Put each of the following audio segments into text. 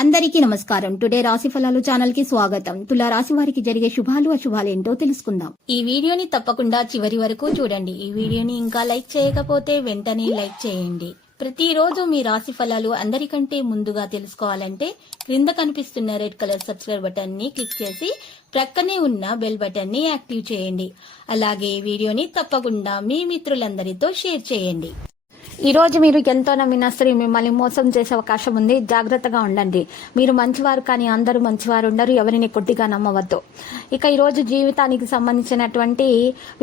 అందరికీ నమస్కారం. టుడే రాశి ఫలాలు ఛానల్ కి స్వాగతం. తులా రాశి వారికి జరిగే శుభాలు అశుభాలు ఏంటో తెలుసుకుందాం. ఈ వీడియోని తప్పకుండా చివరి వరకు చూడండి. ఈ వీడియోని ఇంకా లైక్ చేయకపోతే వెంటనే లైక్ చేయండి. ప్రతిరోజు మీ రాశి ఫలాలు అందరికంటే ముందుగా తెలుసుకోవాలంటే క్రింద కనిపిస్తున్న రెడ్ కలర్ సబ్స్క్రైబ్ బటన్ ని క్లిక్ చేసి ప్రక్కనే ఉన్న బెల్ బటన్ ని యాక్టివ్ చేయండి. అలాగే ఈ వీడియోని తప్పకుండా మీ మిత్రులందరితో షేర్ చేయండి. ఈ రోజు మీరు ఎంతో నమ్మిన స్త్రీ మిమ్మల్ని మోసం చేసే అవకాశం ఉంది. జాగ్రత్తగా ఉండండి. మీరు మంచివారు, కానీ అందరూ మంచివారు ఉండరు. ఎవరిని కొద్దిగా నమ్మవద్దు. ఇక ఈ రోజు జీవితానికి సంబంధించినటువంటి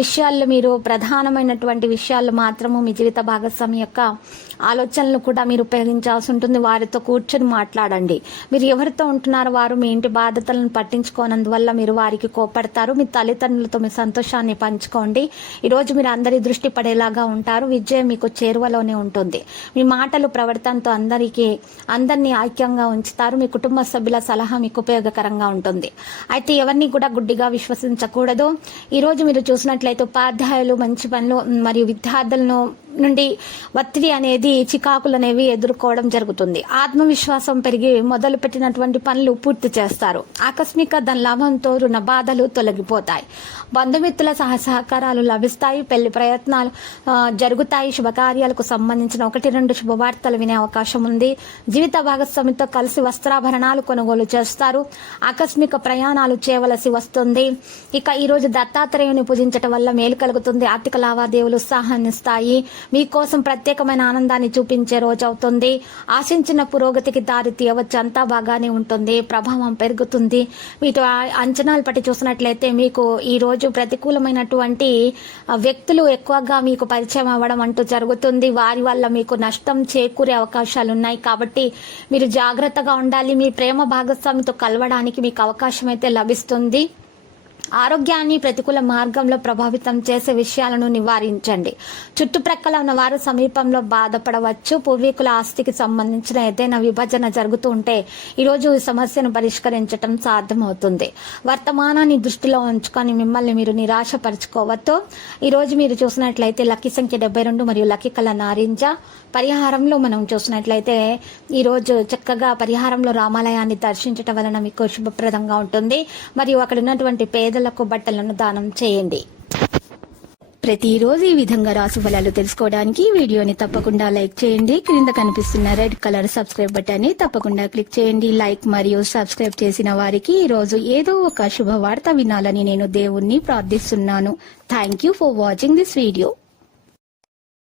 విషయాల్లో మీరు ప్రధానమైనటువంటి విషయాలు మాత్రము మీ జీవిత భాగస్వామి యొక్క ఆలోచనలు కూడా మీరు ఉపయోగించాల్సి ఉంటుంది. వారితో కూర్చొని మాట్లాడండి. మీరు ఎవరితో ఉంటున్నారో వారు మీ ఇంటి బాధ్యతలను పట్టించుకోనందువల్ల మీరు వారికి కోపడతారు. మీ తల్లిదండ్రులతో మీ సంతోషాన్ని పంచుకోండి. ఈ రోజు మీరు అందరి దృష్టి పడేలాగా ఉంటారు. విజయం మీకు చేరువలో ఉంటుంది. మీ మాటలు ప్రవర్తనతో అందరినీ ఐక్యంగా ఉంచుతారు. మీ కుటుంబ సభ్యుల సలహా మీకు ఉపయోగకరంగా ఉంటుంది. అయితే ఎవరిని కూడా గుడ్డిగా విశ్వసించకూడదు. ఈ రోజు మీరు చూసినట్లయితే ఉపాధ్యాయులు మంచి పనులు మరియు విద్యార్థులను నుండి ఒత్తిడి అనేది చికాకులు అనేవి ఎదుర్కోవడం జరుగుతుంది. ఆత్మవిశ్వాసం పెరిగి మొదలు పెట్టినటువంటి పనులు పూర్తి చేస్తారు. ఆకస్మిక ధన లాభంతో రుణ బాధలు తొలగిపోతాయి. బంధుమిత్రుల సహకారాలు లభిస్తాయి. పెళ్లి ప్రయత్నాలు జరుగుతాయి. శుభకార్యాలకు సంబంధించిన 1-2 శుభవార్తలు వినే అవకాశం ఉంది. జీవిత భాగస్వామితో కలిసి వస్త్రాభరణాలు కొనుగోలు చేస్తారు. ఆకస్మిక ప్రయాణాలు చేయవలసి వస్తుంది. ఇక ఈ రోజు దత్తాత్రేయుని పూజించడం వల్ల మేలు కలుగుతుంది. ఆర్థిక లావాదేవీలు ఉత్సాహాన్నిస్తాయి. మీకోసం ప్రత్యేకమైన ఆనందాన్ని చూపించే రోజు అవుతుంది. ఆశించిన పురోగతికి దారి తీయవచ్చు. అంతా బాగానే ఉంటుంది. ప్రభావం పెరుగుతుంది. వీటి అంచనాలు పట్టి చూసినట్లయితే మీకు ఈ రోజు ప్రతికూలమైనటువంటి వ్యక్తులు ఎక్కువగా మీకు పరిచయం అవ్వడం అంటూ జరుగుతుంది. వారి వల్ల మీకు నష్టం చేకూరే అవకాశాలు ఉన్నాయి. కాబట్టి మీరు జాగ్రత్తగా ఉండాలి. మీ ప్రేమ భాగస్వామితో కలవడానికి మీకు అవకాశం అయితే లభిస్తుంది. ఆరోగ్యాన్ని ప్రతికూల మార్గంలో ప్రభావితం చేసే విషయాలను నివారించండి. చుట్టుప్రక్కల ఉన్న వారు సమీపంలో బాధపడవచ్చు. పూర్వీకుల ఆస్తికి సంబంధించిన ఏదైనా విభజన జరుగుతూ ఉంటే ఈరోజు ఈ సమస్యను పరిష్కరించడం సాధ్యమవుతుంది. వర్తమానాన్ని దృష్టిలో ఉంచుకొని మిమ్మల్ని మీరు నిరాశపరచుకోవద్దు. ఈరోజు మీరు చూసినట్లయితే లక్కీ సంఖ్య 72 మరియు లక్కీ కలర్ నారింజ. పరిహారంలో మనం చూసినట్లయితే ఈరోజు చక్కగా పరిహారంలో రామాలయాన్ని దర్శించడం వలన మీకు శుభప్రదంగా ఉంటుంది. మరియు అక్కడ ఉన్నటువంటి పేదలకు బట్టలను దానం చేయండి. ప్రతిరోజు ఈ విధంగా రాశి ఫలాలు తెలుసుకోవడానికి వీడియోని తప్పకుండా లైక్ చేయండి. క్రింద కనిపిస్తున్న రెడ్ కలర్ సబ్స్క్రైబ్ బటన్ ని తప్పకుండా క్లిక్ చేయండి. లైక్ మరియు సబ్స్క్రైబ్ చేసిన వారికి ఈ రోజు ఏదో ఒక శుభవార్త వినాలని నేను దేవుణ్ణి ప్రార్థిస్తున్నాను. Thank you for watching this video.